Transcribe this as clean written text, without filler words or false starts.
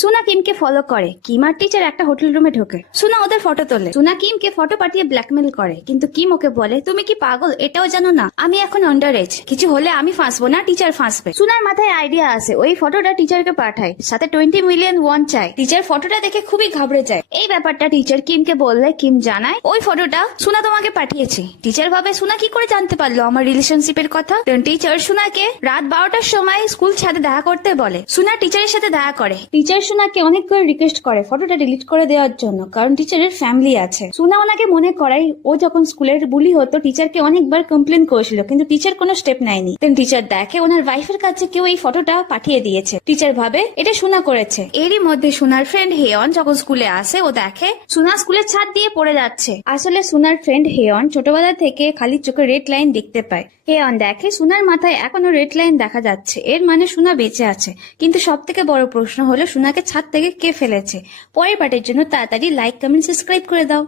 সুনা কিমকে ফলো করে। কিম আর টিচার একটা হোটেল রুমে ঢোকে। সুনা ওদের ফটো তোলে। সুনা কিমকে ফটো পাঠিয়ে ব্ল্যাকমেল করে, কিন্তু কিম ওকে বলে তুমি কি পাগল, এটাও জানো না আমি এখন আন্ডার এজ, কিছু হলে আমি ফাঁসবো না, টিচার ফাঁসবে। সুনার মাথায় আইডিয়া আসে, ওই ফটোটা টিচারকে পাঠায়, সাথে 20 মিলিয়ন ওয়ান চায়। টিচার ফটোটা দেখে খুবই ঘাবড়ে যায়। এই ব্যাপারটা টিচার কিমকে বললে কিম জানায় ওই ফটোটা সুনা তোমাকে পাঠিয়েছে। টিচার ভাবে সুনা কি করে জানতে পারলো আমার রিলেশনশিপের কথা। টিচার সুনাকে রাত 12টার সময় স্কুল ছাদে দেখা করতে বলে। সুনা টিচারের সাথে দেখা করে। টিচার সুনাকে অনেক করে রিকোয়েস্ট করে ফটোটা ডিলিট করে দেওয়ার জন্য, কারণ টিচারের ফ্যামিলি আছে। সুনা ওনাকে মনে করাই ও যখন স্কুলের বুলি হতো টিচারকে অনেকবার কমপ্লেন করেছিল, কিন্তু টিচার কোনো স্টেপ নেয়নি। টিচার দেখে ওনার ওয়াইফের কাছে কেউ এই ফটোটা পাঠিয়ে দিয়েছে। টিচার ভাবে এটা সুনা করেছে। এরই মধ্যে সুনার ফ্রেন্ড হেয়ন যখন স্কুলে আসে, ও দেখে সুনা স্কুলের ছাদ দিয়ে পড়ে যাচ্ছে। আসলে সুনার ফ্রেন্ড হেয়ন ছোটবেলা থেকে খালি চোখে রেড লাইন দেখতে পায়। হেয়ন দেখে সুনার মাথায় এখনো রেড লাইন দেখা যাচ্ছে, এর মানে সুনা বেঁচে আছে। কিন্তু সব থেকে বড় প্রশ্ন হলো সুনাকে ছাদ থেকে কে ফেলেছে। পরের পার্টের জন্য তাড়াতাড়ি লাইক, কমেন্ট, সাবস্ক্রাইব করে দাও।